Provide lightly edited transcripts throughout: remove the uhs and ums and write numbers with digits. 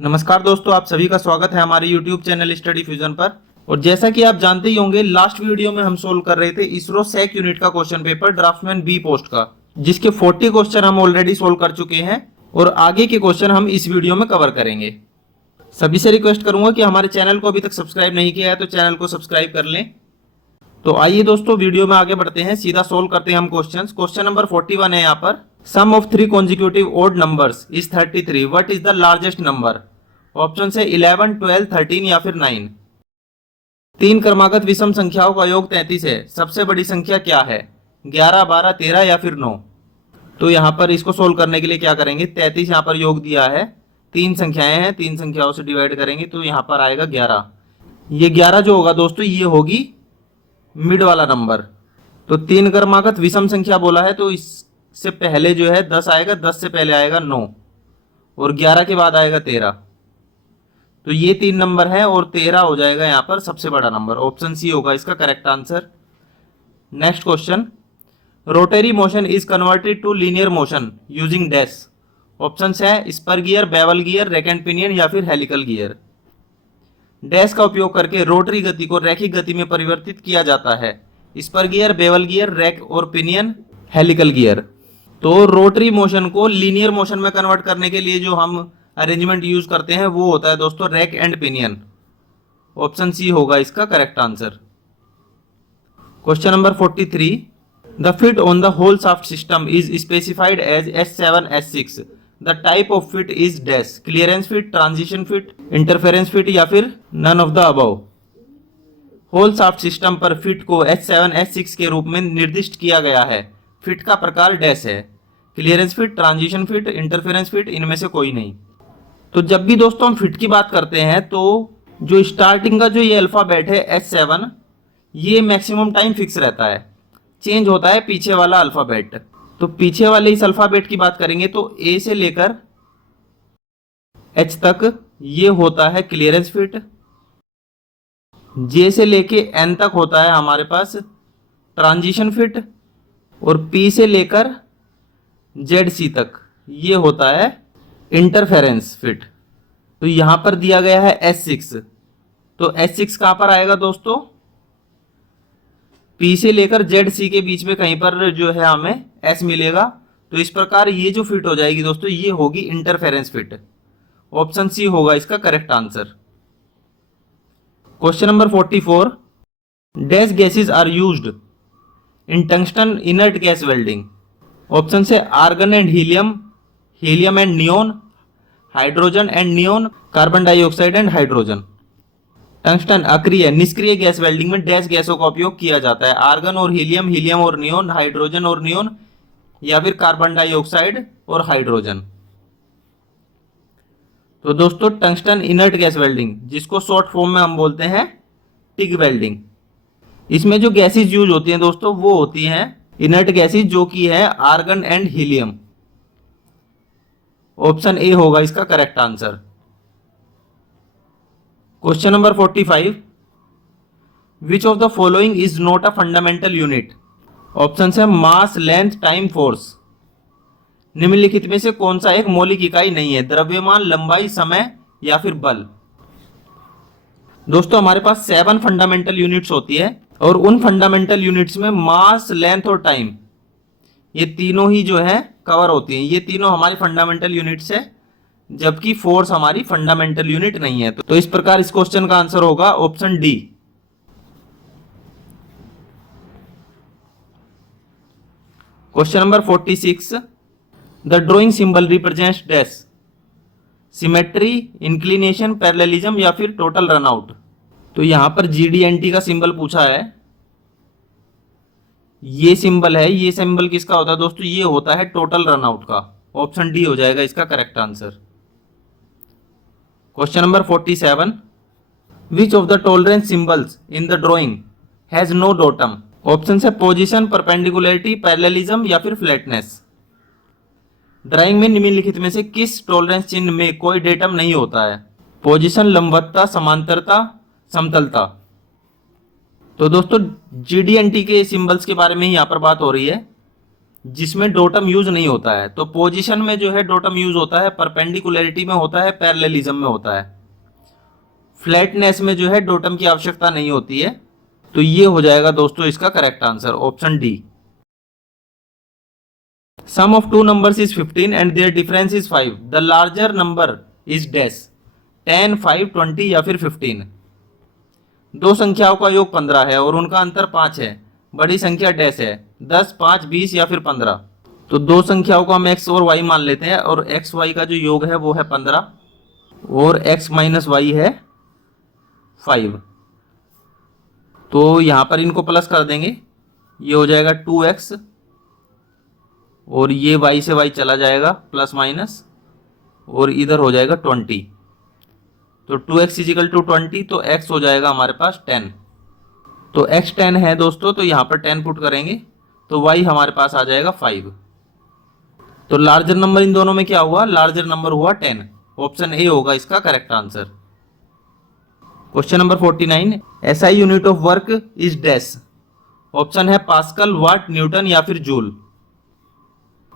नमस्कार दोस्तों, आप सभी का स्वागत है हमारे YouTube चैनल स्टडी फ्यूजन पर। और जैसा कि आप जानते ही होंगे, लास्ट वीडियो में हम सोल्व कर रहे थे इसरो सेक यूनिट का question paper draftsman B post का, जिसके 40 क्वेश्चन हम ऑलरेडी सोल्व कर चुके हैं और आगे के क्वेश्चन हम इस वीडियो में कवर करेंगे। सभी से रिक्वेस्ट करूंगा कि हमारे चैनल को अभी तक सब्सक्राइब नहीं किया है तो चैनल को सब्सक्राइब कर लें। तो आइए दोस्तों, वीडियो में आगे बढ़ते हैं, सीधा सोल्व करते हैं हम क्वेश्चन। क्वेश्चन नंबर 41 है यहाँ पर। सम of 3 consecutive odd numbers is 33. What is the largest number? Option है 11, 12, 13 या फिर 9। तीन क्रमागत विषम संख्याओं का योग 33 है। सबसे बड़ी संख्या क्या है? 11, 12, 13 या फिर 9। तो यहाँ पर इसको सोल्व करने के लिए क्या करेंगे, 33 यहाँ पर योग दिया है, तीन संख्याएं हैं, तीन संख्याओं से डिवाइड करेंगे तो यहाँ पर आएगा 11। ये 11 जो होगा दोस्तों, ये होगी मिड वाला नंबर। तो तीन क्रमागत विषम संख्या बोला है तो इससे पहले जो है 10 आएगा, 10 से पहले आएगा 9 और 11 के बाद आएगा 13। तो ये तीन नंबर है और 13 हो जाएगा यहाँ पर सबसे बड़ा नंबर। ऑप्शन सी होगा इसका correct answer. Next question, rotary motion is converted to linear motion using dash. Option है spur gear, bevel gear, rack and pinion या फिर हेलिकल गियर। डैश का उपयोग करके रोटरी गति को रैखिक गति में परिवर्तित किया जाता है। Spur gear, bevel gear, rack और पिनियन, हेलिकल गियर। तो रोटरी मोशन को लीनियर मोशन में कन्वर्ट करने के लिए जो हम अरेंजमेंट यूज करते हैं वो होता है दोस्तों rack and pinion. Option C होगा इसका correct answer. Question number 43, the fit on the hole shaft system is specified as S7 S6। The type of fit is dash, clearance fit, transition fit, interference fit या फिर none of the above. Hole shaft system पर fit को S7 S6 के रूप में निर्दिष्ट किया गया है। फिट का प्रकार डैश है, clearance fit, transition fit, interference fit, इनमें से कोई नहीं। तो जब भी दोस्तों हम फिट की बात करते हैं तो जो स्टार्टिंग का जो ये अल्फाबेट है S7, ये मैक्सिमम टाइम फिक्स रहता है, चेंज होता है पीछे वाला अल्फाबेट। तो पीछे वाले इस अल्फाबेट की बात करेंगे तो A से लेकर H तक ये होता है क्लियरेंस फिट। J से लेके N तक होता है हमारे पास ट्रांजिशन फिट और P से लेकर ZC तक ये होता है इंटरफेरेंस फिट। तो यहां पर दिया गया है S6, तो S6 कहां पर आएगा दोस्तों? P से लेकर ZC के बीच में कहीं पर जो है हमें S मिलेगा। तो इस प्रकार ये जो फिट हो जाएगी दोस्तों, ये होगी इंटरफेरेंस फिट। ऑप्शन सी होगा इसका correct answer. Question number 44, dash gases are used in tungsten inert gas welding. Option है argon and helium, helium and neon, hydrogen and neon, carbon dioxide and hydrogen. Tungsten अक्रिय निष्क्रिय gas welding में dash गैसों का उपयोग किया जाता है, आर्गन और हीलियम, हीलियम और नियोन, हाइड्रोजन और नियोन या फिर कार्बन डाइऑक्साइड और हाइड्रोजन। तो दोस्तों टंगस्टन इनर्ट गैस वेल्डिंग, जिसको शॉर्ट फॉर्म में हम बोलते हैं टिग वेल्डिंग, इसमें जो गैसेज यूज होती हैं दोस्तों वो होती हैं इनर्ट गैसेज, जो कि है argon and helium. Option A होगा इसका correct answer. Question number 45, which of the following is not a fundamental unit. Option है मास, लेंथ, टाइम, फोर्स। निम्नलिखित में से कौन सा एक मौलिक इकाई नहीं है? द्रव्यमान, लंबाई, समय या फिर बल। दोस्तों हमारे पास 7 फंडामेंटल यूनिट्स होती है और उन फंडामेंटल यूनिट्स में मास, लेंथ और टाइम, ये तीनों ही जो है कवर होती हैं। ये तीनों हमारी फंडामेंटल यूनिट्स है, जबकि फोर्स हमारी फंडामेंटल यूनिट नहीं है। तो इस प्रकार इस क्वेश्चन का आंसर होगा option D. Question number 46, the drawing symbol represents dash, symmetry, inclination, parallelism या फिर टोटल रनआउट। तो यहां पर GDNT का सिंबल पूछा है, ये सिंबल है, ये सिंबल किसका होता है दोस्तों? ये होता है टोटल रनआउट का। ऑप्शन डी हो जाएगा इसका correct answer. Question number 47, which of the tolerance symbols in the drawing has no datum. Option है पोजीशन, परपेंडिकुलरिटी, पैरेललिज्म या फिर फ्लैटनेस। ड्राइंग में निम्नलिखित में से किस टॉलरेंस चिन्ह में कोई डेटम नहीं होता है? पोजीशन, लंबवतता, समांतरता, समतलता। तो दोस्तों GDNT के सिंबल्स के बारे में ही यहाँ पर बात हो रही है। जिसमें डोटम यूज नहीं होता है। तो पोजीशन में जो है डोटम यूज होता है, परपेंडिकुलरिटी में होता है, पैरेललिज्म में होता है। फ्लैटनेस में जो है डोटम की आवश्यकता नहीं होती है। तो ये हो जाएगा दोस्तों इसका correct answer option D. Sum of two numbers is 15 and their difference is 5, the larger number is dash 10, 5, 20 या फिर 15। दो संख्याओं का योग 15 है और उनका अंतर 5 है, बड़ी संख्या डैश है 10, 5, 20 या फिर 15। तो दो संख्याओं को हम x और y मान लेते हैं और x y का जो योग है वो है 15 और x माइनस वाई है 5। तो यहां पर इनको प्लस कर देंगे, ये हो जाएगा 2x और ये y से y चला जाएगा प्लस माइनस और इधर हो जाएगा 20। तो 2x इजिकल टू 20, तो x हो जाएगा हमारे पास 10। तो x 10 है दोस्तों, तो यहाँ पर 10 पुट करेंगे तो y हमारे पास आ जाएगा 5। तो लार्जर नंबर इन दोनों में क्या हुआ, लार्जर नंबर हुआ 10। ऑप्शन ए होगा इसका correct answer. Question number 49, SI unit of work is dash. Option है पास्कल, वाट, न्यूटन या फिर जूल।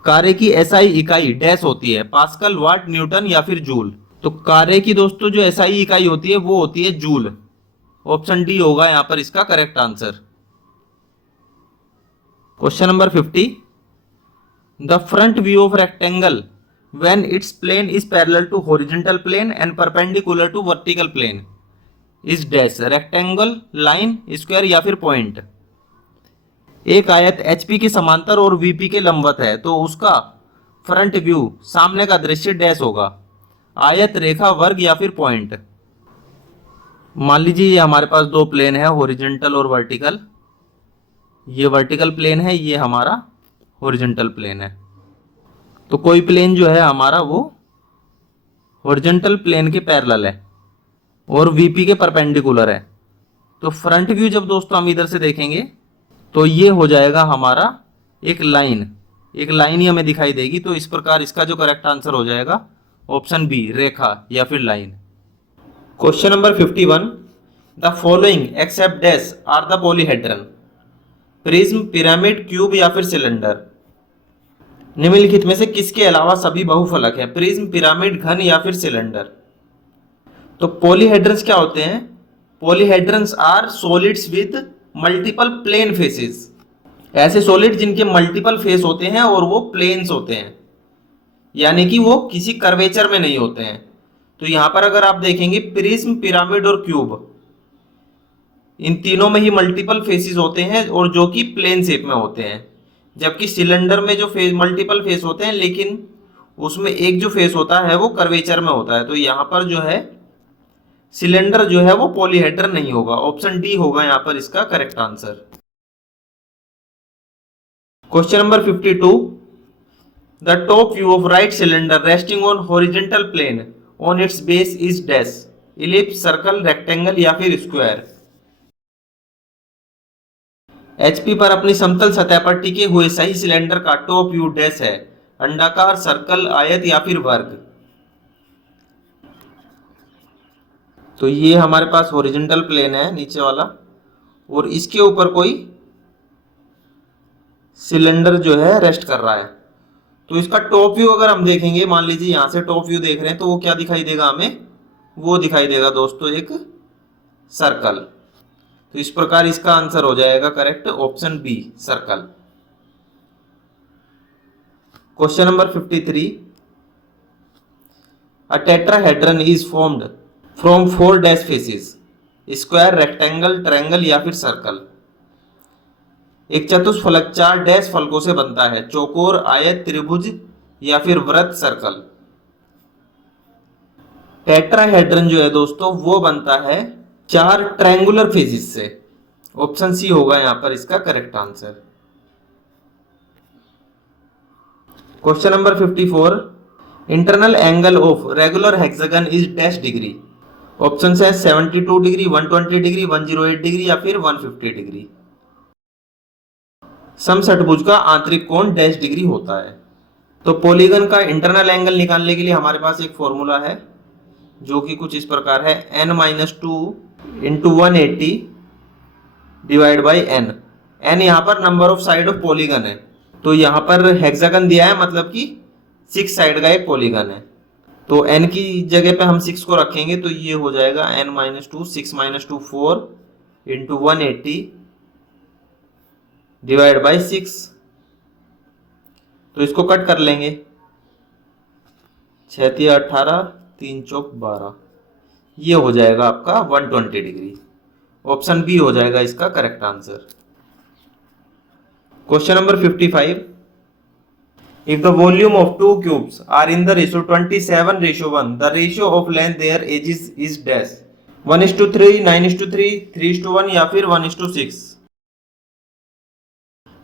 कार्य की एसआई इकाई डैश होती है, पास्कल, वाट, न्यूटन या फिर जूल। तो कार्य की दोस्तों जो एसआई इकाई होती है वो होती है जूल। ऑप्शन डी होगा यहां पर इसका correct answer. Question number 50, the front view of rectangle when its plane is parallel to horizontal plane and perpendicular to vertical plane is dash, rectangle, line, square या फिर पॉइंट। एक आयत HP के समांतर और वीपी के लंबवत है तो उसका फ्रंट व्यू, सामने का दृश्य डैश होगा, आयत, रेखा, वर्ग या फिर पॉइंट। मान लीजिए ये हमारे पास दो प्लेन है, हॉरिजॉन्टल और वर्टिकल। ये वर्टिकल प्लेन है, ये हमारा हॉरिजॉन्टल प्लेन है। तो कोई प्लेन जो है हमारा वो हॉरिजॉन्टल प्लेन के पैरेलल है और वीपी के परपेंडिकुलर है। तो फ्रंट व्यू जब दोस्तों हम इधर से देखेंगे तो ये हो जाएगा हमारा एक लाइन, एक लाइन ही हमें दिखाई देगी। तो इस प्रकार इसका जो करेक्ट आंसर हो जाएगा ऑप्शन बी, रेखा या फिर line. Question number 51, the following except dash are the polyhedron, prism, pyramid, cube या फिर सिलेंडर। निम्नलिखित में से किसके अलावा सभी बहुफलक है, प्रिज्म, पिरामिड, घन या फिर सिलेंडर। तो पॉलीहेड्रंस क्या होते हैं, polyhedrons are solids with multiple plane faces. ऐसे सॉलिड जिनके मल्टीपल फेस होते हैं और वो प्लेन्स होते हैं, यानी कि वो किसी कर्वेचर में नहीं होते हैं। तो यहां पर अगर आप देखेंगे प्रिज्म, पिरामिड और क्यूब, इन तीनों में ही मल्टीपल फेसेस होते हैं और जो कि प्लेन शेप में होते हैं। जबकि सिलेंडर में जो फेस मल्टीपल फेस होते हैं लेकिन उसमें एक जो फेस होता है वो कर्वेचर में होता है। तो यहाँ पर जो है सिलेंडर जो है वो पॉलीहेड्रन नहीं होगा। ऑप्शन डी होगा यहाँ पर इसका correct answer. Question number 52, the top view of right cylinder resting on horizontal plane on its base is dash, ellipse, circle, rectangle या फिर स्क्वायर। एचपी पर अपनी समतल सतह पर टिके हुए सही सिलेंडर का टॉप व्यू डैश है, अंडाकार, सर्कल, आयत या फिर वर्ग। तो ये हमारे पास हॉरिजॉन्टल प्लेन है नीचे वाला और इसके ऊपर कोई सिलेंडर जो है रेस्ट कर रहा है। तो इसका टॉप व्यू अगर हम देखेंगे, मान लीजिए यहां से टॉप व्यू देख रहे हैं, तो वो क्या दिखाई देगा हमें, वो दिखाई देगा दोस्तों एक सर्कल। तो इस प्रकार इसका आंसर हो जाएगा correct option B, circle. Question number 53, a tetrahedron is formed from 4 dash faces, square, rectangle, triangle या फिर सर्कल। एक चतुष्फलक 4 डैश फलकों से बनता है, चौकोर, आयत, त्रिभुज या फिर वृत्त, सर्कल। टेट्राहेड्रन जो है दोस्तों वो बनता है 4 ट्रायंगुलर फेसेस से। ऑप्शन सी होगा यहां पर इसका correct answer. Question number 54, internal angle of regular hexagon is dash degree. Option है 72 डिग्री, 120 डिग्री, 108 डिग्री या फिर 150 डिग्री। समषटभुज का आंतरिक कोण डैश डिग्री होता है। तो पॉलीगन का इंटरनल एंगल निकालने के लिए हमारे पास एक फॉर्मूला है जो कि कुछ इस प्रकार है, n-2 into 180 divide by n। n यहाँ पर number of side of polygon है। तो यहाँ पर हेक्सागन दिया है, मतलब कि 6 साइड का एक पॉलीगन है। तो n की जगह पे हम 6 को रखेंगे तो ये हो जाएगा n-2, 6 - 2 4 इंटू 180 डिवाइड बाई 6। तो इसको कट कर लेंगे, 6 × 18, 3 × 4 12, ये हो जाएगा आपका 120 डिग्री। ऑप्शन बी हो जाएगा इसका correct answer. Question number 55, if the volume of two cubes are in the ratio 27:1, the ratio of length their edges is dash 1:3, 9:3, 3:1 या फिर 1:6।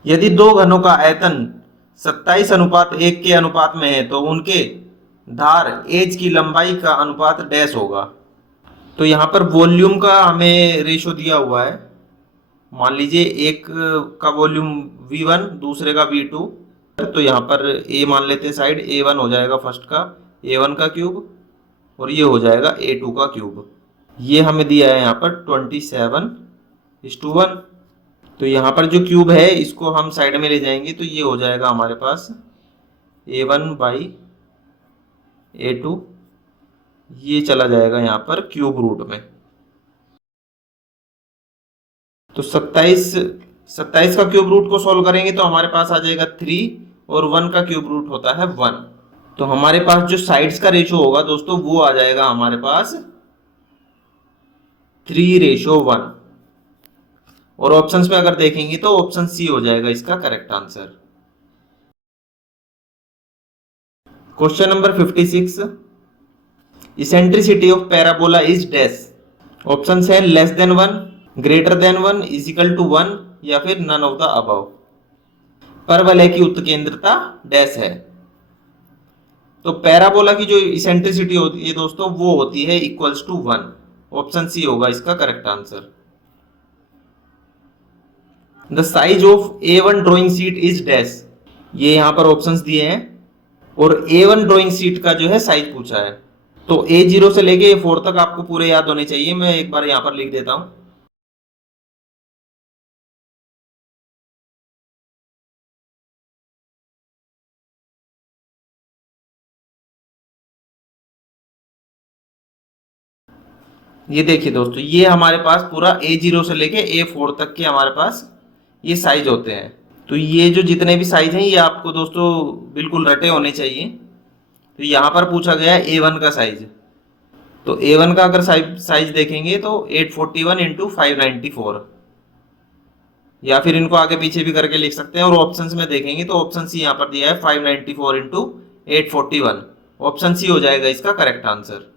यदि दो घनों का आयतन 27:1 के अनुपात में है तो उनके धार एज की लंबाई का अनुपात डैश होगा। तो यहाँ पर वॉल्यूम का हमें रेशो दिया हुआ है। मान लीजिए एक का वॉल्यूम V1, दूसरे का V2। तो यहाँ पर A मान लेते हैं साइड, A1 हो जाएगा फर्स्ट का, A1 का क्यूब, और ये हो जाएगा A2 का क्यूब। ये हमें दिया है यहाँ पर 27:1। तो यहाँ पर जो क्यूब है इसको हम साइड में ले जाएंगे तो ये हो जाएगा हमारे पास A1/A2, ये चला जाएगा यहाँ पर क्यूब रूट में। तो 27 का क्यूब रूट को सॉल्व करेंगे तो हमारे पास आ जाएगा 3, और 1 का क्यूब रूट होता है 1। तो हमारे पास जो साइड्स का रेशो होगा दोस्तों वो आ जाएगा हमारे पास 3:1। और ऑप्शंस में अगर देखेंगे तो ऑप्शन सी हो जाएगा इसका correct answer. Question number 56, eccentricity of parabola is dash. Options है less than 1, greater than 1, equal to 1 या फिर नन ऑफ द अबव। परवलय की उत्केंद्रता डैश है। तो पैराबोला की जो इसेंट्रिसिटी होती है दोस्तों वो होती है इक्वल्स टू 1। ऑप्शन सी होगा इसका correct answer. The size of A1 drawing sheet is dash. ये यहाँ पर ऑप्शंस दिए हैं और A1 ड्रॉइंग शीट का जो है साइज पूछा है। तो A0 से लेके A4 तक आपको पूरे याद होने चाहिए। मैं एक बार यहाँ पर लिख देता हूं। ये देखिए दोस्तों, ये हमारे पास पूरा A0 से लेके A4 तक के हमारे पास ये साइज होते हैं। तो ये जो जितने भी साइज हैं ये आपको दोस्तों बिल्कुल रटे होने चाहिए। तो यहाँ पर पूछा गया है A1 का साइज। तो A1 का अगर साइज देखेंगे तो 841 × 594, या फिर इनको आगे पीछे भी करके लिख सकते हैं। और ऑप्शंस में देखेंगे तो ऑप्शन सी यहाँ पर दिया है 594 × 841। ऑप्शन सी हो जाएगा इसका correct answer.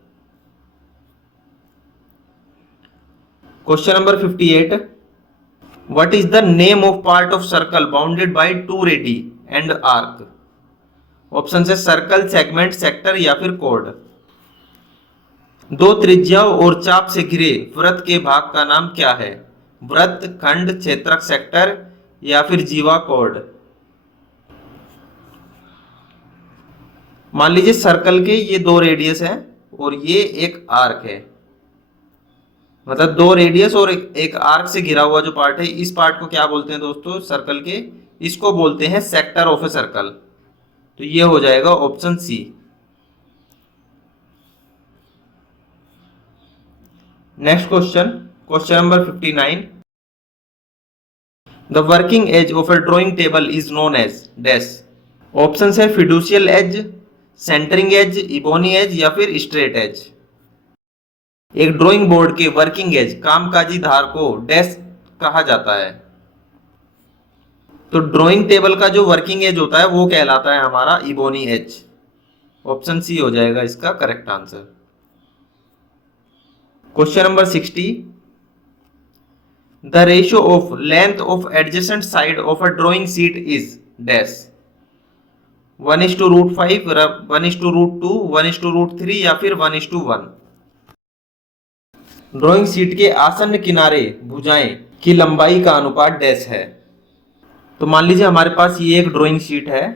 Question number 58, what is the name of part of circle bounded by 2 ready and arc. Option है सर्कल, सेगमेंट, सेक्टर या फिर कोड। दो त्रिज्याओं और चाप से घिरे वृत्त के भाग का नाम क्या है। वृत्त, खंड, क्षेत्रक, सेक्टर या फिर जीवा, कोड। मान लीजिए सर्कल के ये 2 रेडियस हैं और ये एक आर्क है। मतलब 2 रेडियस और एक आर्क से घिरा हुआ जो पार्ट है, इस पार्ट को क्या बोलते हैं दोस्तों सर्कल के, इसको बोलते हैं सेक्टर ऑफ ए सर्कल। तो ये हो जाएगा option C. Next question, question number 59, the working edge of a drawing table is known as dash. Option है fiducial edge, centering edge, ebony edge या फिर स्ट्रेट एज। एक ड्राइंग बोर्ड के working edge, कामकाजी धार को डैश कहा जाता है। तो ड्राइंग टेबल का जो वर्किंग एज होता है वो कहलाता है हमारा इबोनी एज। ऑप्शन सी हो जाएगा इसका correct answer. Question number 60, the ratio of length of adjacent side of a drawing sheet is dash 1:√5, 1:√2, 1:√3 या फिर 1:1। ड्राइंग शीट के आसन्न किनारे भुजाएं की लंबाई का अनुपात डैश है। तो मान लीजिए हमारे पास ये एक ड्राइंग शीट है,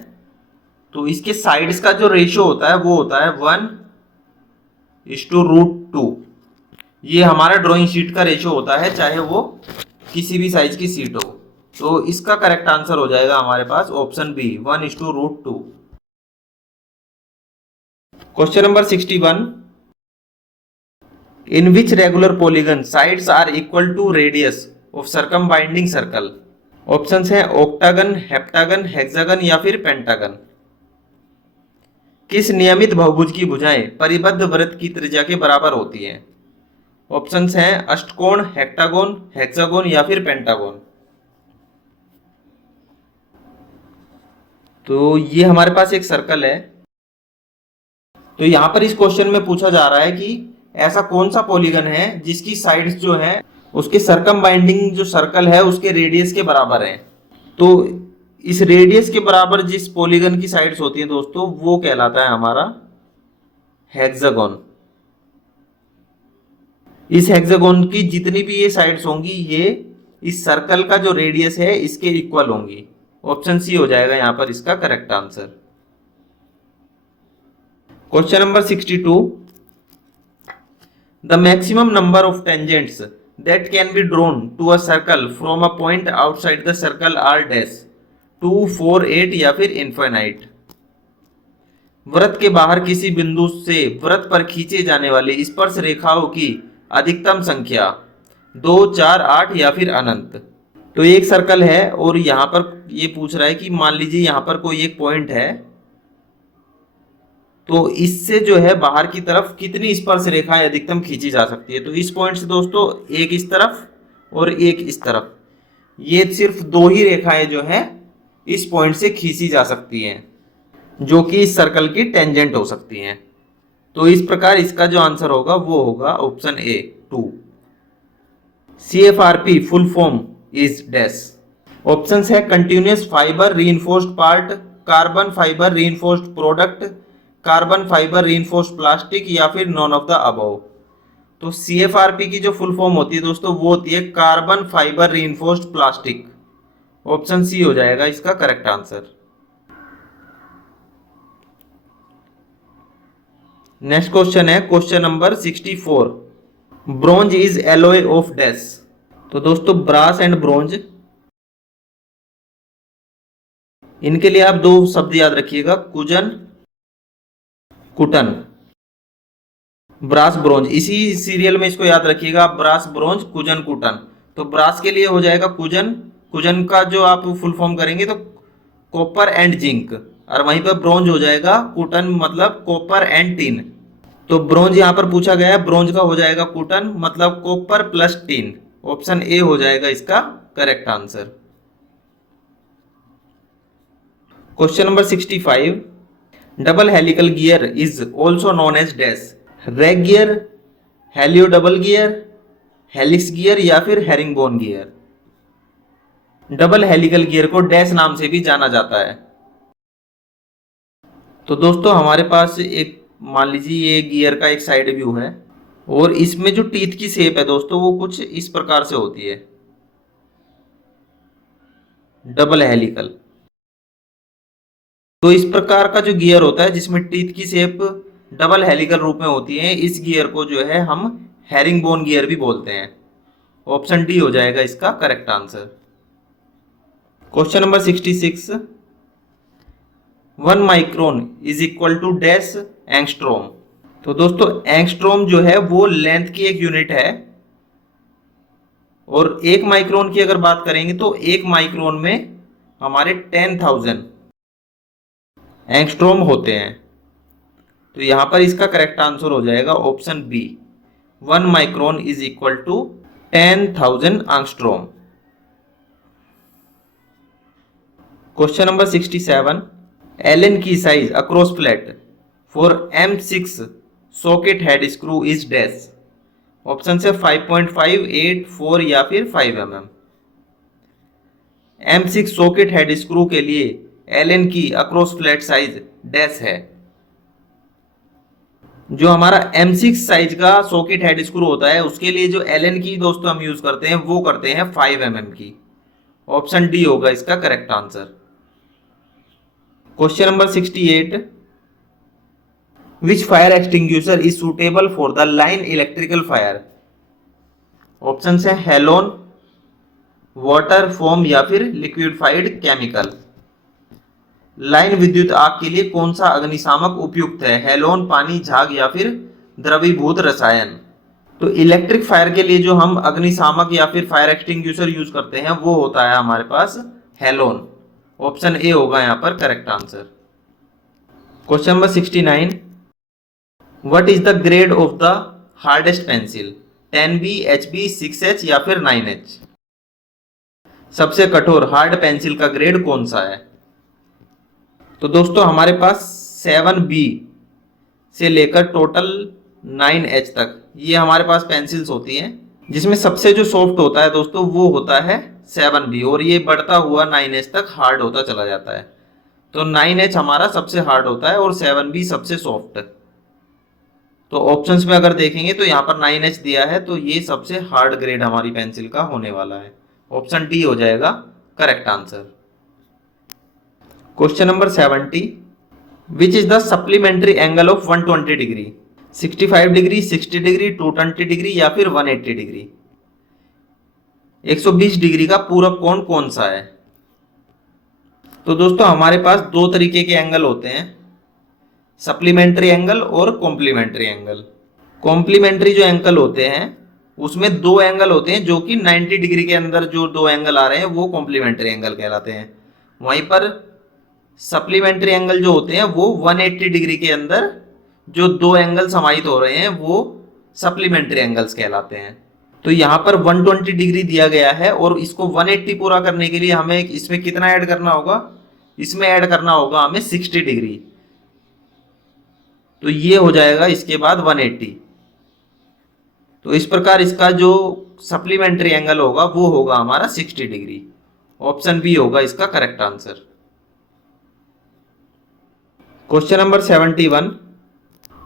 तो इसके साइड्स का जो रेशियो होता है वो होता है 1:√2। ये हमारा ड्राइंग शीट का रेशियो होता है, चाहे वो किसी भी साइज की शीट हो। तो इसका करेक्ट आंसर हो जाएगा हमारे पास option B 1:√2। Question number 61, in which regular polygon sides are equal to radius of circumbinding circle. Options हैं ऑक्टागन, हेप्टागन, हेक्सागन या फिर पेंटागन। किस नियमित बहुभुज की भुजाएं परिबद्ध वृत्त की त्रिज्या के बराबर होती हैं। ऑप्शंस हैं अष्टकोण, हेक्टागोन, हेक्सागोन या फिर पेंटागोन। तो ये हमारे पास एक सर्कल है। तो यहां पर इस क्वेश्चन में पूछा जा रहा है कि ऐसा कौन सा पॉलीगन है जिसकी साइड्स जो है उसके सरकम बाइंडिंग जो सर्कल है उसके रेडियस के बराबर है। तो इस रेडियस के बराबर जिस पॉलीगन की साइड्स होती हैं दोस्तों वो कहलाता है हमारा हेक्सागोन। इस हेक्सागोन की जितनी भी ये साइड्स होंगी ये इस सर्कल का जो रेडियस है इसके इक्वल होंगी। ऑप्शन सी हो जाएगा यहां पर इसका correct answer. Question number 62, the maximum number of tangents that can be drawn to a circle from a point outside the circle are dash 2, 4, 8 या फिर इनफाइनाइट। वृत्त के बाहर किसी बिंदु से वृत्त पर खींचे जाने वाले स्पर्श रेखाओं की अधिकतम संख्या 2, 4, 8 या फिर अनंत। तो एक सर्कल है और यहां पर ये पूछ रहा है कि मान लीजिए यहां पर कोई एक पॉइंट है तो इससे जो है बाहर की तरफ कितनी स्पर्श रेखाएं अधिकतम खींची जा सकती है। तो इस पॉइंट से दोस्तों एक इस तरफ और एक इस तरफ, ये सिर्फ दो ही रेखाएं जो है इस पॉइंट से खींची जा सकती हैं जो कि इस सर्कल की टेंजेंट हो सकती हैं। तो इस प्रकार इसका जो आंसर होगा वो होगा option A 2। CFRP full form is dash. Options है continuous fibre reinforced part, carbon fibre reinforced product, carbon fibre reinforced plastic या फिर नॉन ऑफ द अबव। तो CFRP की जो फुल फॉर्म होती है दोस्तों वो होती है carbon fibre reinforced plastic. Option C हो जाएगा इसका करेक्ट आंसर। नेक्स्ट क्वेश्चन है question number 64, bronze is alloy of dash. तो दोस्तों ब्रास एंड ब्रोंज, इनके लिए आप दो शब्द याद रखिएगा, कुजन, कुटन। ब्रास ब्रोंज, इसी सीरियल में इसको याद रखिएगा आप, ब्रास ब्रोंज कुजन कुटन। तो ब्रास के लिए हो जाएगा कुजन, कुजन का जो आप फुल फॉर्म करेंगे तो कॉपर एंड जिंक, और वहीं पर ब्रोंज हो जाएगा कुटन मतलब कॉपर एंड टिन। तो ब्रोंज यहां पर पूछा गया है, ब्रोंज का हो जाएगा कुटन मतलब copper plus tin. Option A हो जाएगा इसका correct answer. Question number 65, double helical gear is also known as dash. Rag gear, helio double gear, helix gear या फिर herringbone gear. Double helical gear को डैश नाम से भी जाना जाता है। तो दोस्तों हमारे पास एक मान लीजिए ये गियर का एक साइड व्यू है और इसमें जो टीथ की शेप है दोस्तों वो कुछ इस प्रकार से होती है, डबल हेलिकल। तो इस प्रकार का जो गियर होता है जिसमें टीथ की शेप डबल हेलिकल रूप में होती है, इस गियर को जो है हम हेरिंगबोन गियर भी बोलते हैं। ऑप्शन डी हो जाएगा इसका correct answer. Question number 66, 1 micron is equal to dash angstrom. तो दोस्तों एंगस्ट्रोम जो है वो लेंथ की एक यूनिट है और 1 माइक्रोन की अगर बात करेंगे तो 1 माइक्रोन में हमारे 10,000 एंगस्ट्रोम होते हैं। तो यहां पर इसका करेक्ट आंसर हो जाएगा option B, 1 micron is equal to 10,000 angstrom. Question number 67, Allen की size across flat for M6 socket head screw is dash. Option से 5.5, 8, 4 या फिर 5 mm। M6 socket head screw के लिए एलन की अक्रॉस फ्लैट साइज डैश है। जो हमारा M6 साइज का सॉकेट हेड स्क्रू होता है उसके लिए जो एलन की दोस्तों हम यूज करते हैं वो करते हैं 5 mm की। ऑप्शन डी होगा इसका correct answer. Question number 68, which fire extinguisher is suitable for the line electrical fire. Option है हेलोन, वाटर, फोम या फिर लिक्विफाइड केमिकल। लाइन विद्युत आग के लिए कौन सा अग्निशामक उपयुक्त है? हेलोन, पानी, झाग या फिर द्रवीभूत रसायन। तो इलेक्ट्रिक फायर के लिए जो हम अग्निशामक या फिर फायर एक्सटिंग्विशर यूज करते हैं वो होता है हमारे पास हेलोन। ऑप्शन ए होगा यहाँ पर correct answer. Question number 69, what is the grade of the hardest pencil? 10B, HB, 6H या फिर 9H। सबसे कठोर हार्ड पेंसिल का ग्रेड कौन सा है? तो दोस्तों हमारे पास 7B से लेकर टोटल 9H तक ये हमारे पास पेंसिल्स होती हैं, जिसमें सबसे जो सॉफ्ट होता है दोस्तों वो होता है 7B, और ये बढ़ता हुआ 9H तक हार्ड होता चला जाता है। तो 9H हमारा सबसे हार्ड होता है और 7B सबसे सॉफ्ट। तो ऑप्शंस में अगर देखेंगे तो यहाँ पर 9H दिया है, तो ये सबसे हार्ड ग्रेड हमारी पेंसिल का होने वाला है। ऑप्शन डी हो जाएगा correct answer. Question number 70, which is the supplementary angle of 120 degree? 65 degree, 60 degree, 220 degree या फिर 180 डिग्री। 120 डिग्री का पूरक कोण कौन सा है? तो दोस्तों हमारे पास दो तरीके के एंगल होते हैं, सप्लीमेंट्री एंगल और कॉम्प्लीमेंट्री एंगल। कॉम्प्लीमेंट्री जो एंगल होते हैं उसमें दो एंगल होते हैं जो कि 90 डिग्री के अंदर जो दो एंगल आ रहे हैं वो कॉम्प्लीमेंट्री एंगल कहलाते हैं। वहीं पर सप्लीमेंट्री एंगल जो होते हैं वो 180 डिग्री के अंदर जो दो एंगल समाहित हो रहे हैं वो सप्लीमेंट्री एंगल्स कहलाते हैं। तो यहाँ पर 120 डिग्री दिया गया है और इसको 180 पूरा करने के लिए हमें इसमें कितना ऐड करना होगा? इसमें ऐड करना होगा हमें 60 डिग्री। तो ये हो जाएगा इसके बाद 180। तो इस प्रकार इसका जो सप्लीमेंट्री एंगल होगा वो होगा हमारा 60 डिग्री। ऑप्शन बी होगा इसका correct answer. Question number 71,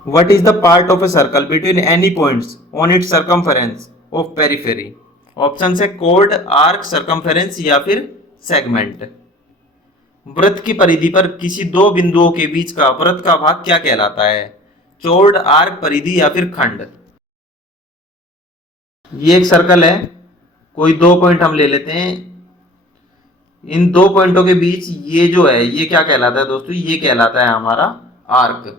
what is the part of a circle between any points on it's circumference of periphery? Option है कोर्ड, आर्क, सर्कमफेरेंस या फिर सेगमेंट। वृत्त की परिधि पर किसी दो बिंदुओं के बीच का वृत्त का भाग क्या कहलाता है? चौड़, आर्क, परिधि या फिर खंड। ये एक सर्कल है, कोई दो पॉइंट हम ले लेते हैं, इन दो पॉइंटों के बीच ये जो है ये क्या कहलाता है दोस्तों? ये कहलाता है हमारा आर्क।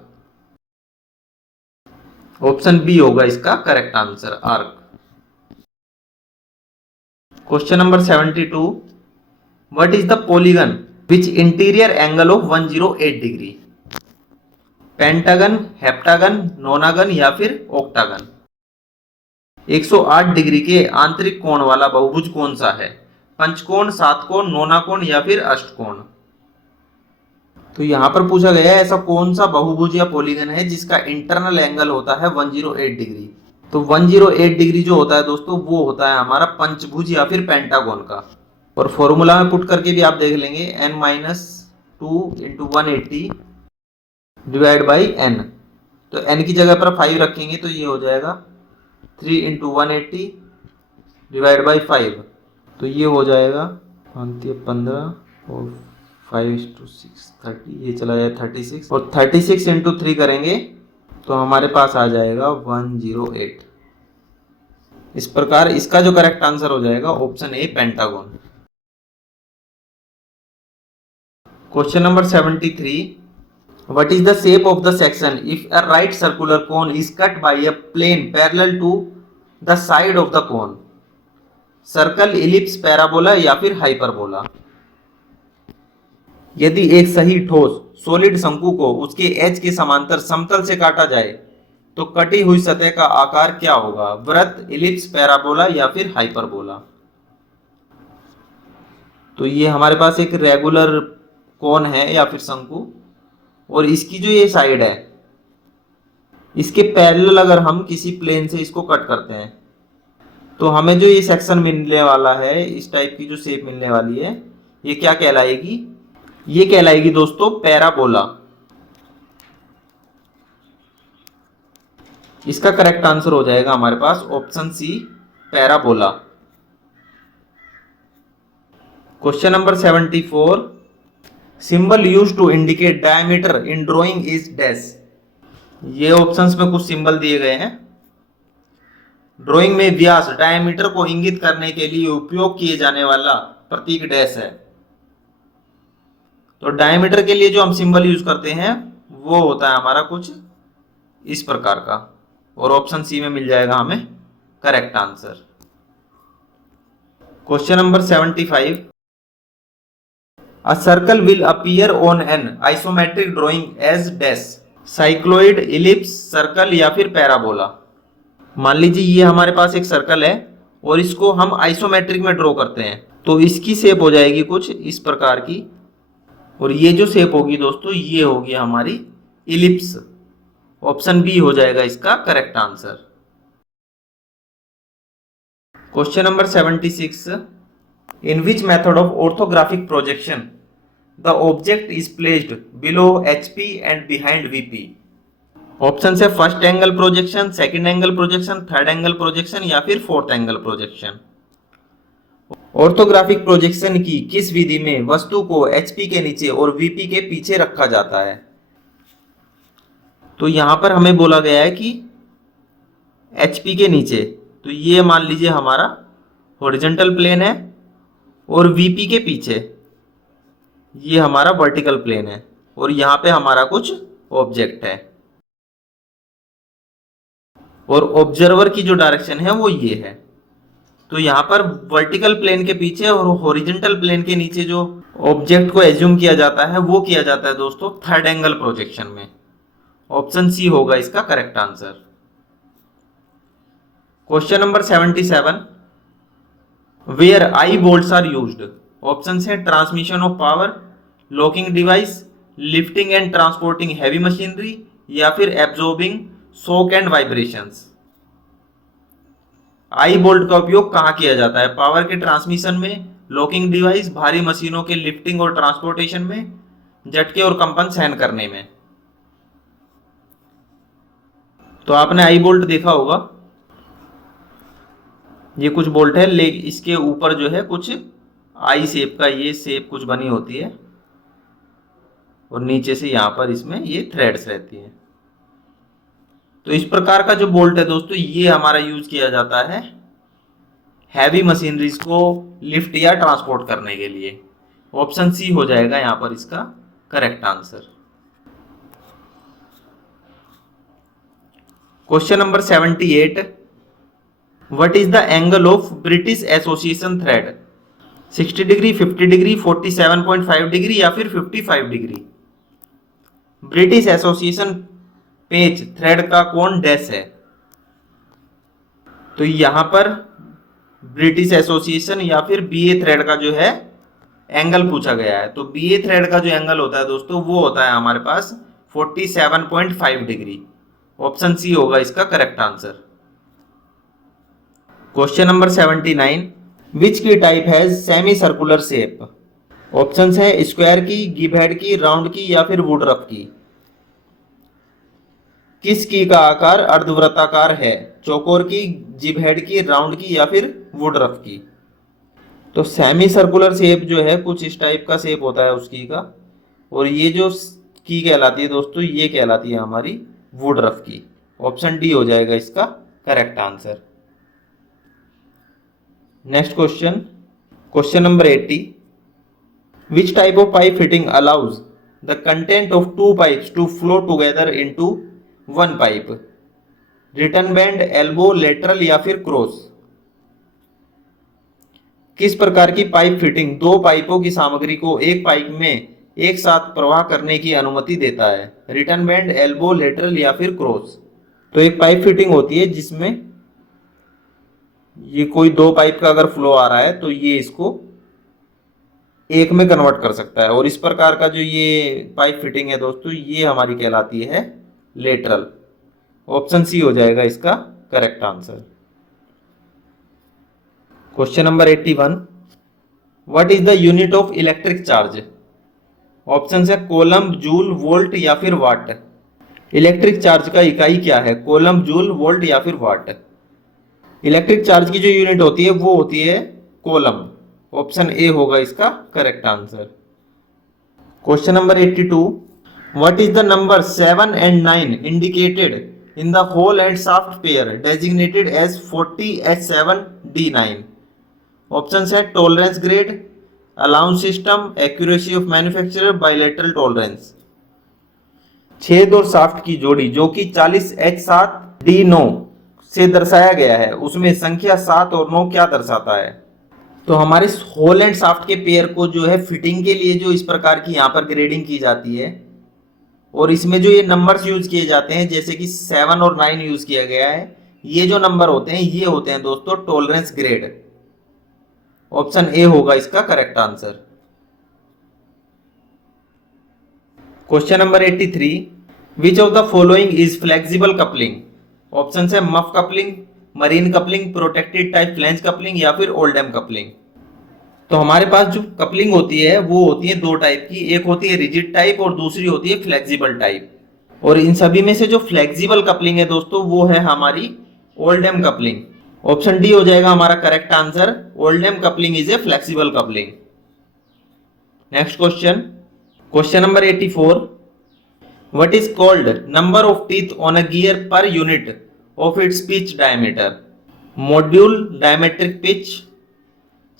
ऑप्शन बी होगा इसका correct answer, arc. Question number 72, what is the polygon which interior angle of 108 degree? Pentagon, heptagon, नोनागन या फिर ऑक्टागन। 108 डिग्री के आंतरिक कोण वाला बहुभुज कौन सा है? पंचकोण, सातकोण, नोनाकोण या फिर अष्टकोण। तो यहां पर पूछा गया है ऐसा कौन सा बहुभुज या पॉलीगन है जिसका इंटरनल एंगल होता है 108 डिग्री। तो 108 डिग्री जो होता है दोस्तों वो होता है हमारा पंचभुज या फिर पेंटागोन का। और फॉर्मूला में पुट करके भी आप देख लेंगे, n-2 into 180 divide by n। तो n की जगह पर 5 रखेंगे तो ये हो जाएगा 3 इंटू 180 डिवाइड बाई 5। तो ये हो जाएगा 15 और 5:6 30, ये चला जाए 36 और 36 इंटू 3 करेंगे तो हमारे पास आ जाएगा 108। इस प्रकार इसका जो करेक्ट आंसर हो जाएगा option A pentagon. Question number 73, what is the shape of the section if a right circular cone is cut by a plane parallel to the side of the cone? Circle, ellipse, parabola या फिर hyperbola. यदि एक सही ठोस solid शंकु को उसके as के समांतर समतल से काटा जाए तो कटी हुई सतह का आकार क्या होगा? वृत्त, इलिप्स, पैराबोला या फिर हाइपरबोला। तो ये हमारे पास एक रेगुलर कोन है या फिर शंकु, और इसकी जो ये साइड है इसके पैरेलल अगर हम किसी प्लेन से इसको कट करते हैं तो हमें जो ये सेक्शन मिलने वाला है, इस टाइप की जो शेप मिलने वाली है, ये क्या कहलाएगी? ये कहलाएगी दोस्तों पैराबोला। इसका करेक्ट आंसर हो जाएगा हमारे पास option C parabola. Question number 74, symbol used to indicate diameter in drawing is dash. ये ऑप्शंस में कुछ सिंबल दिए गए हैं। ड्राइंग में व्यास डायमीटर को इंगित करने के लिए उपयोग किए जाने वाला प्रतीक डैश है। तो डायमीटर के लिए जो हम सिंबल यूज करते हैं वो होता है हमारा कुछ इस प्रकार का, और ऑप्शन सी में मिल जाएगा हमें correct answer. Question number 75, a circle will appear on an isometric drawing as dash, cycloid, ellipse, circle या फिर पैराबोला। मान लीजिए ये हमारे पास एक सर्कल है और इसको हम आइसोमेट्रिक में ड्रॉ करते हैं, तो इसकी शेप हो जाएगी कुछ इस प्रकार की, और ये जो शेप होगी दोस्तों ये होगी हमारी इलिप्स। ऑप्शन बी हो जाएगा इसका correct answer. Question number 76, in which method of orthographic projection the object is placed below HP and behind VP। Option है first angle projection, second angle projection, third angle projection या फिर fourth angle projection. Orthographic projection की किस विधि में वस्तु को HP के नीचे और VP के पीछे रखा जाता है। तो यहां पर हमें बोला गया है कि HP के नीचे, तो ये मान लीजिए हमारा हॉरिजॉन्टल प्लेन है और VP के पीछे ये हमारा वर्टिकल प्लेन है, और यहां पे हमारा कुछ ऑब्जेक्ट है, और ऑब्जर्वर की जो डायरेक्शन है वो ये है। तो यहाँ पर वर्टिकल प्लेन के पीछे और हॉरिजॉन्टल प्लेन के नीचे जो ऑब्जेक्ट को एज्यूम किया जाता है वो किया जाता है दोस्तों थर्ड एंगल प्रोजेक्शन में। ऑप्शन सी होगा इसका correct answer. Question number 77, where eye bolts are used. Option है transmission of power, locking device, lifting and transporting heavy machinery या फिर absorbing shock and vibrations. Eye bolt का उपयोग कहां किया जाता है। पावर के ट्रांसमिशन में, लॉकिंग डिवाइस, भारी मशीनों के लिफ्टिंग और ट्रांसपोर्टेशन में, झटके और कंपन सहन करने में। तो आपने आई बोल्ट देखा होगा, ये कुछ बोल्ट है, ले इसके ऊपर जो है कुछ आई शेप का ये शेप कुछ बनी होती है, और नीचे से यहां पर इसमें ये थ्रेड्स रहती है। तो इस प्रकार का जो बोल्ट है दोस्तों ये हमारा यूज किया जाता है हैवी मशीनरीज को लिफ्ट या ट्रांसपोर्ट करने के लिए। ऑप्शन सी हो जाएगा यहां पर इसका correct answer. Question number 78, what is the angle of British association thread. 60 degree, 50 degree, 47.5 degree या फिर 55 degree. British association page thread का कोण डैश है। तो यहां पर ब्रिटिश एसोसिएशन या फिर BA थ्रेड का जो है एंगल पूछा गया है। तो BA थ्रेड का जो एंगल होता है दोस्तों वो होता है हमारे पास 47.5 डिग्री। ऑप्शन सी होगा इसका करेक्ट आंसर। क्वेश्चन नंबर 79, विच की type has semi circular shape. Options है स्क्वायर की, गिव हेड की, राउंड की या फिर वुड रफ की। किस की का आकार अर्धवृत्ताकार है। चौकोर की, जिब हेड की, राउंड की या फिर वुड रफ की। तो सेमी सर्कुलर शेप जो है कुछ इस टाइप का शेप होता है उसकी का, और ये जो की कहलाती है दोस्तों ये कहलाती है हमारी वुड रफ की। ऑप्शन डी हो जाएगा इसका correct answer. Next question, question number 80, which type of pipe fitting allows the content of two pipes to flow together into one pipe. Return bend, elbow, lateral या फिर cross. किस प्रकार की pipe fitting दो पाइपों की सामग्री को एक पाइप में एक साथ प्रवाह करने की अनुमति देता है। रिटर्न बैंड, एल्बो, लेटरल या फिर क्रॉस। तो एक पाइप फिटिंग होती है जिसमें ये कोई दो पाइप का अगर फ्लो आ रहा है तो ये इसको एक में कन्वर्ट कर सकता है, और इस प्रकार का जो ये पाइप फिटिंग है दोस्तों ये हमारी कहलाती है लेटरल। ऑप्शन सी हो जाएगा इसका correct answer. Question number 81, what is the unit of electric charge. Option है कोलम्ब, जूल, वोल्ट या फिर वाट। इलेक्ट्रिक चार्ज का इकाई क्या है। कोलम्ब, जूल, वोल्ट या फिर वाट। इलेक्ट्रिक चार्ज की जो यूनिट होती है वो होती है कोलम्ब। ऑप्शन ए होगा इसका correct answer. Question number 82, what is the number 7 and 9 indicated in the hole and shaft pair designated as 40H7D9? Option है tolerance grade, allowance system, accuracy of manufacturer, bilateral tolerance. छेद और shaft की जोड़ी जो कि 40H7D9 से दर्शाया गया है, उसमें संख्या 7 और 9 क्या दर्शाता है? तो हमारे होल एंड शाफ्ट के पेयर को जो है फिटिंग के लिए जो इस प्रकार की यहाँ पर ग्रेडिंग की जाती है, और इसमें जो ये नंबर्स यूज किए जाते हैं जैसे कि 7 और 9 यूज किया गया है, ये जो नंबर होते हैं ये होते हैं दोस्तों टॉलरेंस ग्रेड। ऑप्शन ए होगा इसका correct answer. Question number 83, which of the following is flexible coupling? Option है muff coupling, marine coupling, protected type flange coupling या फिर ओल्डम कपलिंग। तो हमारे पास जो कपलिंग होती है वो होती है दो टाइप की, एक होती है रिजिड टाइप और दूसरी होती है फ्लेक्सिबल टाइप। और इन सभी में से जो फ्लेक्सिबल कपलिंग है दोस्तों वो है हमारी ओल्डम कपलिंग। ऑप्शन डी हो जाएगा हमारा correct answer, Oldham coupling is a flexible coupling. Next question, question number 84, what is called number of teeth on a gear per unit of its pitch diameter? Module, diametric pitch,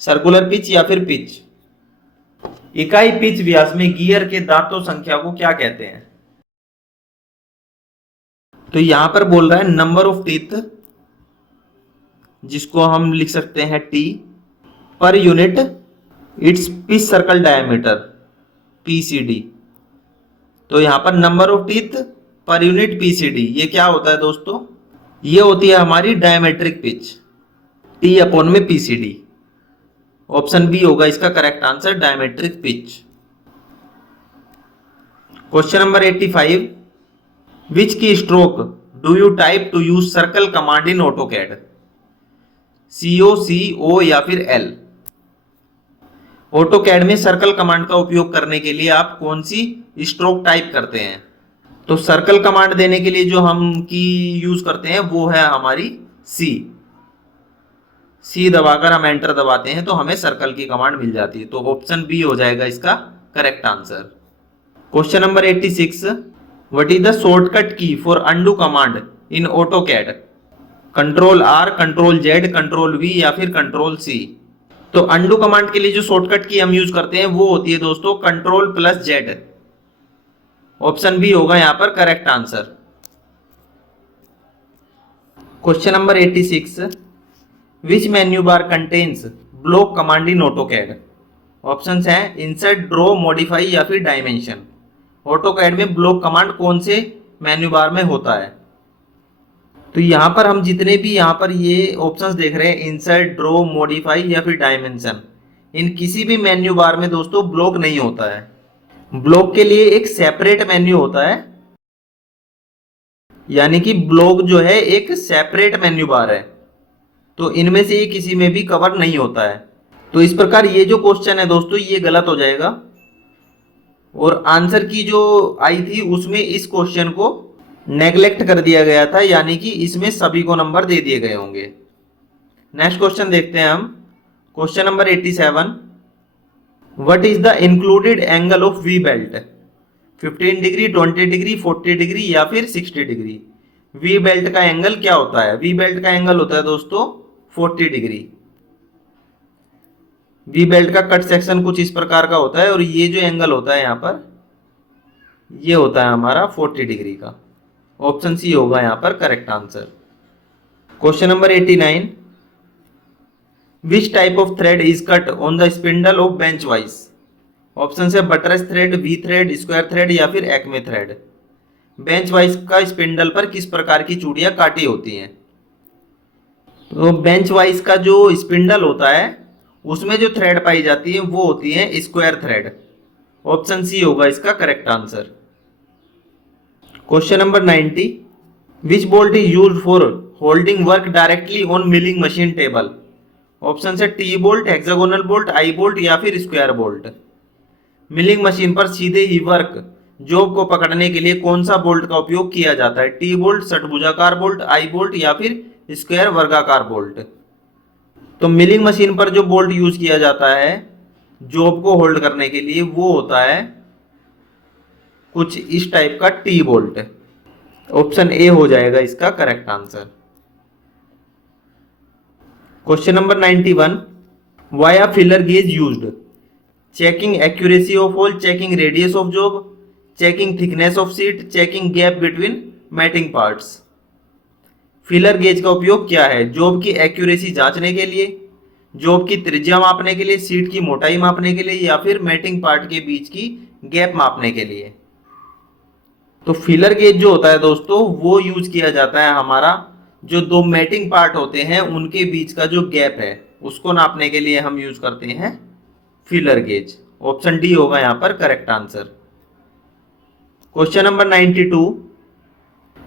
circular pitch या फिर pitch? इकाई pitch व्यास में gear के दांतों संख्या को क्या कहते हैं? तो यहां पर बोल रहा है नंबर ऑफ टीथ, जिसको हम लिख सकते हैं T, per unit its pitch circle diameter PCD. तो यहां पर number of teeth per unit PCD, ये क्या होता है दोस्तों? ये होती है हमारी डायमेट्रिक पिच, टी अपॉन में पीसीडी। ऑप्शन बी होगा इसका correct answer, diametric pitch. Question number 85, which key stroke do you type to use circle command in AutoCAD? CO, C, O या फिर एल? ऑटोकैड में सर्कल कमांड का उपयोग करने के लिए आप कौन सी स्ट्रोक टाइप करते हैं? तो सर्कल कमांड देने के लिए जो हम की यूज करते हैं वो है हमारी सी। सी दबाकर हम एंटर दबाते हैं तो हमें सर्कल की कमांड मिल जाती है। तो ऑप्शन बी हो जाएगा इसका correct answer. Question number 86, what is the shortcut key for undo command in AutoCAD? Control R, control Z, control V या फिर कंट्रोल सी? तो अंडू कमांड के लिए जो शॉर्टकट की हम यूज करते हैं वो होती है दोस्तों control plus Z. Option B होगा यहां पर correct answer. Question number 86, which menu bar contains block command in AutoCAD? Options हैं इंसर्ट, ड्रॉ, मॉडिफाई या फिर डायमेंशन। ऑटोकैड में ब्लॉक कमांड कौन से मेन्यू बार में होता है? तो यहां पर हम जितने भी यहां पर ये ऑप्शंस देख रहे हैं, इंसर्ट, ड्रॉ, मॉडिफाई या फिर डायमेंशन, इन किसी भी मेन्यू बार में दोस्तों ब्लॉक नहीं होता है। ब्लॉक के लिए एक सेपरेट मेन्यू होता है, यानी कि ब्लॉक जो है एक सेपरेट मेन्यू बार है। तो इनमें से ये किसी में भी कवर नहीं होता है। तो इस प्रकार ये जो क्वेश्चन है दोस्तों ये गलत हो जाएगा, और आंसर की जो आई थी उसमें इस क्वेश्चन को नेग्लेक्ट कर दिया गया था, यानी कि इसमें सभी को नंबर दे दिए गए होंगे। नेक्स्ट क्वेश्चन देखते हैं हम, question number 87, what is the included angle of we belt? 15 degree, 20 degree, 40 degree या फिर 60 डिग्री? वी बेल्ट का एंगल क्या होता है? वी बेल्ट का एंगल होता है दोस्तों 40 डिग्री। वी बेल्ट का कट सेक्शन कुछ इस प्रकार का होता है, और ये जो एंगल होता है यहाँ पर ये होता है हमारा 40 डिग्री का। ऑप्शन सी होगा यहां पर correct answer. Question number 89, which type of thread is cut on the spindle of bench vice? Option है buttress thread, V thread, square thread या फिर एक्मे थ्रेड। बेंच वाइज का स्पिंडल पर किस प्रकार की चूड़ियां काटी होती हैं? तो बेंच वाइज का जो स्पिंडल होता है उसमें जो थ्रेड पाई जाती है वो होती है स्क्वायर थ्रेड। ऑप्शन सी होगा इसका correct answer. Question number 90, which bolt is used for holding work directly on milling machine table? Option है T bolt, hexagonal bolt, eye bolt या फिर स्क्वायर बोल्ट। मिलिंग मशीन पर सीधे ही work job को पकड़ने के लिए कौन सा बोल्ट का उपयोग किया जाता है? टी बोल्ट, षटभुजाकार बोल्ट, आई बोल्ट या फिर स्क्वायर वर्गाकार बोल्ट? तो मिलिंग मशीन पर जो बोल्ट यूज किया जाता है जॉब को होल्ड करने के लिए वो होता है कुछ इस टाइप का टी बोल्ट। ऑप्शन ए हो जाएगा इसका correct answer. Question number 91, why are filler gauge used? Checking accuracy of hole, checking radius of job, checking thickness of sheet, checking gap between mating parts. Filler gauge का उपयोग क्या है? Job की accuracy जांचने के लिए, जॉब की त्रिज्या मापने के लिए, सीट की मोटाई मापने के लिए, या फिर मैटिंग पार्ट के बीच की गैप मापने के लिए। तो फिलर गेज जो होता है दोस्तों वो यूज किया जाता है हमारा जो दो मैटिंग पार्ट होते हैं उनके बीच का जो गैप है उसको नापने के लिए हम यूज करते हैं फिलर गेज। ऑप्शन डी होगा यहां पर correct answer. Question number 92,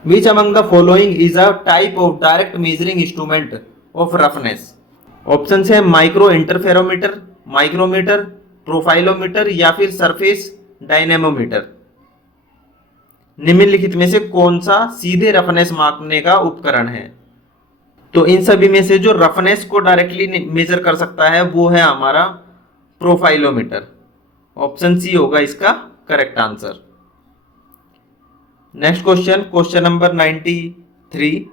which among the following is a type of direct measuring instrument of roughness? Option है माइक्रो इंटरफेरोमीटर, माइक्रोमीटर, प्रोफाइलोमीटर, या फिर सरफेस डायनेमोमीटर। निम्नलिखित में से कौन सा सीधे रफनेस मापने का उपकरण है? तो इन सभी में से जो रफनेस को डायरेक्टली मेजर कर सकता है वो है हमारा प्रोफाइलोमीटर। ऑप्शन सी होगा इसका correct answer. Next question, question number 93,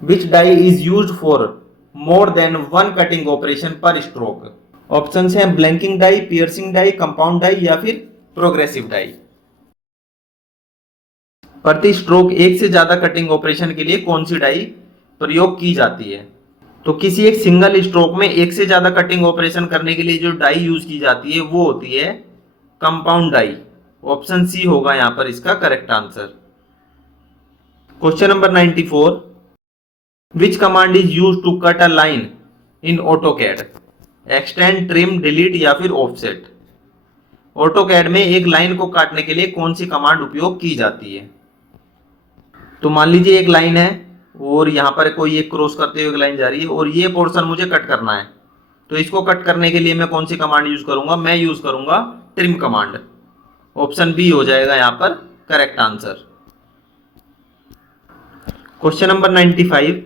which die is used for more than one cutting operation per stroke? Option है blanking die, piercing die, compound die, या फिर प्रोग्रेसिव डाई। प्रति स्ट्रोक एक से ज्यादा कटिंग ऑपरेशन के लिए कौन सी डाई प्रयोग की जाती है? तो किसी एक सिंगल स्ट्रोक में एक से ज्यादा कटिंग ऑपरेशन करने के लिए जो डाई यूज की जाती है वो होती है कंपाउंड डाई। ऑप्शन सी होगा यहां पर इसका correct answer. Question number 94, which command is use to cut a line in AutoCAD? Extend, trim, delete, या फिर ऑफसेट। ऑटोकैड में एक लाइन को काटने के लिए कौन सी कमांड उपयोग की जाती है? तो मान लीजिए एक लाइन है और यहां पर कोई एक क्रॉस करते हुए एक लाइन जा रही है और ये पोर्शन मुझे कट करना है। तो इसको कट करने के लिए मैं कौन सी कमांड यूज करूंगा? मैं यूज करूंगा ट्रिम कमांड। ऑप्शन बी हो जाएगा यहां पर correct answer. Question number 95,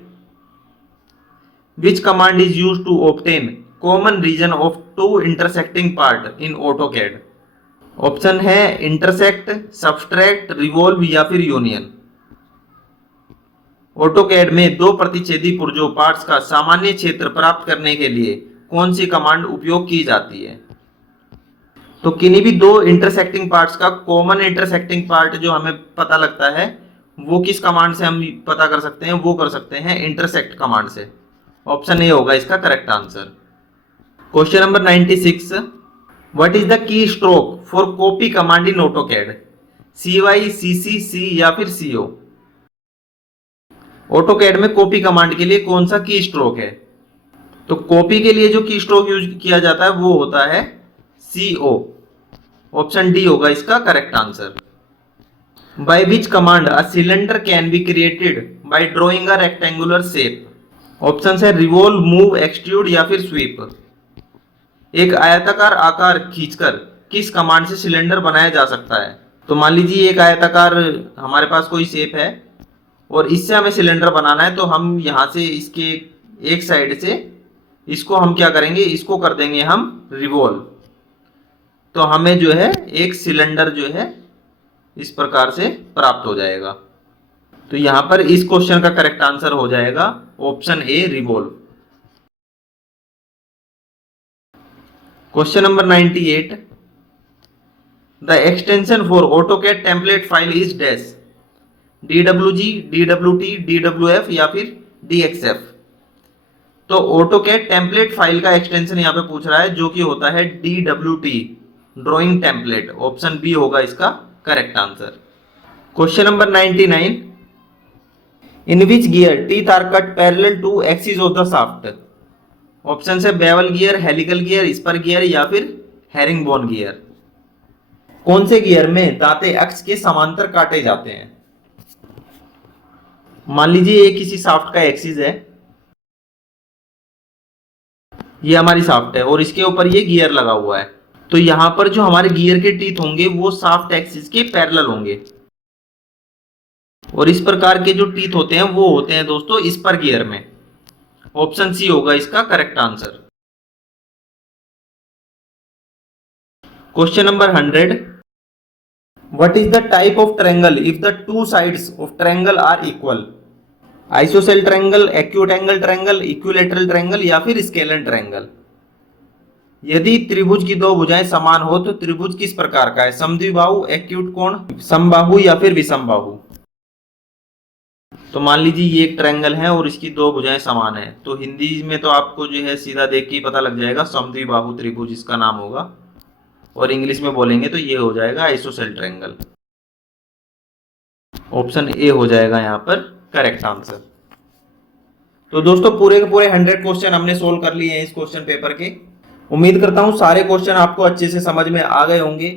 which command is use to obtain common region of two intersecting part in AutoCAD? Option है इंटरसेक्ट, सबट्रैक्ट, रिवॉल्व, या फिर यूनियन। ऑटोकैड में दो प्रतिच्छेदी पुर्जों पार्ट्स का सामान्य क्षेत्र प्राप्त करने के लिए कौन सी कमांड उपयोग की जाती है? तो किन्हीं भी दो इंटरसेक्टिंग पार्ट्स का कॉमन इंटरसेक्टिंग पार्ट जो हमें पता लगता है वो किस कमांड से हम पता कर सकते हैं? वो कर सकते हैं इंटरसेक्ट कमांड से। ऑप्शन ए होगा इसका correct answer. Question number 96, what is the key stroke for copy command in AutoCAD? CY, CC, C, या फिर CO। ऑटोकैड में कॉपी कमांड के लिए कौन सा की स्ट्रोक है? तो कॉपी के लिए जो की स्ट्रोक यूज किया जाता है वो होता है CO। ऑप्शन डी होगा इसका correct answer. By which command a cylinder can be created by drawing a rectangular shape? Option है रिवॉल्व, मूव, एक्सट्रूड, या फिर स्वीप। एक आयताकार आकार खींचकर किस कमांड से सिलेंडर बनाया जा सकता है? तो मान लीजिए एक आयताकार हमारे पास कोई शेप है और इससे हमें सिलेंडर बनाना है तो हम यहां से इसके एक साइड से इसको हम क्या करेंगे? इसको कर देंगे हम रिवॉल्व। तो हमें जो है एक सिलेंडर जो है इस प्रकार से प्राप्त हो जाएगा। तो यहां पर इस क्वेश्चन का करेक्ट आंसर हो जाएगा option A revolve. Question number 98, the extension for AutoCAD template file is dash? DWG, DWT, DWF, या फिर DXF। तो ऑटोकैड टेम्पलेट फाइल का एक्सटेंशन यहां पे पूछ रहा है जो कि होता है DWT, drawing template. Option B होगा इसका correct answer. Question number 99, in which gear teeth are cut parallel to axis of the shaft? Option है bevel gear, helical gear, spur gear, या फिर हेरिंगबोन गियर। कौन से गियर में दांते अक्ष के समांतर काटे जाते हैं? मान लीजिए ये किसी शाफ्ट का एक्सिस है, ये हमारी शाफ्ट है और इसके ऊपर ये गियर लगा हुआ है। तो यहां पर जो हमारे गियर के टीथ होंगे वो शाफ्ट एक्सिस के पैरेलल होंगे और इस प्रकार के जो टीथ होते हैं वो होते हैं दोस्तों स्पर गियर में। ऑप्शन सी होगा इसका correct answer. Question number 100, what is the type of triangle if the two sides of triangle are equal? Isosceles triangle, acute angle triangle, equilateral triangle या फिर स्केलर ट्रायंगल। यदि त्रिभुज की दो भुजाएं समान हो तो त्रिभुज किस प्रकार का है? समद्विबाहु, एक्यूट कोण, समबाहु या फिर विषमबाहु। तो मान लीजिए ये एक ट्रायंगल है और इसकी दो भुजाएं समान है, तो हिंदी में तो आपको जो है सीधा देख के ही पता लग जाएगा, समद्विबाहु त्रिभुज इसका नाम होगा। और इंग्लिश में बोलेंगे तो ये हो जाएगा आइसोसेल ट्रायंगल। ऑप्शन ए हो जाएगा यहाँ पर करेक्ट आंसर। तो दोस्तों पूरे के पूरे 100 क्वेश्चन हमने सोल्व कर लिए हैं इस क्वेश्चन पेपर के। उम्मीद करता हूँ सारे क्वेश्चन आपको अच्छे से समझ में आ गए होंगे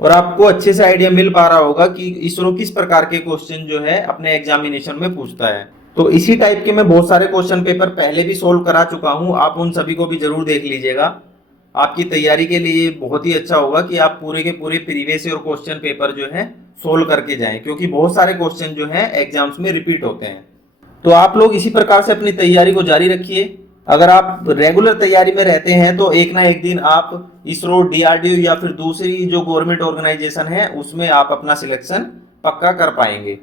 और आपको अच्छे से आइडिया मिल पा रहा होगा कि इसरो किस प्रकार के क्वेश्चन जो है अपने एग्जामिनेशन में पूछता है। तो इसी टाइप के मैं बहुत सारे क्वेश्चन पेपर पहले भी सोल्व करा चुका हूँ, आप उन सभी को भी जरूर देख लीजिएगा। आपकी तैयारी के लिए बहुत ही अच्छा होगा कि आप पूरे के पूरे प्रीवियस ईयर क्वेश्चन पेपर जो है सोल्व करके जाएं, क्योंकि बहुत सारे क्वेश्चन जो है एग्जाम्स में रिपीट होते हैं। तो आप लोग इसी प्रकार से अपनी तैयारी को जारी रखिए। अगर आप रेगुलर तैयारी में रहते हैं तो एक ना एक दिन आप इसरो, डीआरडीओ या फिर दूसरी जो गवर्नमेंट ऑर्गेनाइजेशन है उसमें आप अपना सिलेक्शन पक्का कर पाएंगे।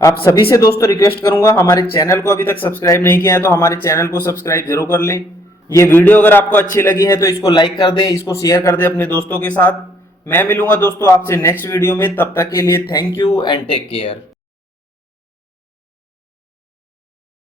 आप सभी से दोस्तों रिक्वेस्ट करूंगा, हमारे चैनल को अभी तक सब्सक्राइब नहीं किया है तो हमारे चैनल को सब्सक्राइब जरूर कर लें। ये वीडियो अगर आपको अच्छी लगी है तो इसको लाइक कर दें, इसको शेयर कर दें अपने दोस्तों के साथ। मैं मिलूंगा दोस्तों आपसे नेक्स्ट वीडियो में, तब तक के लिए thank you and take care.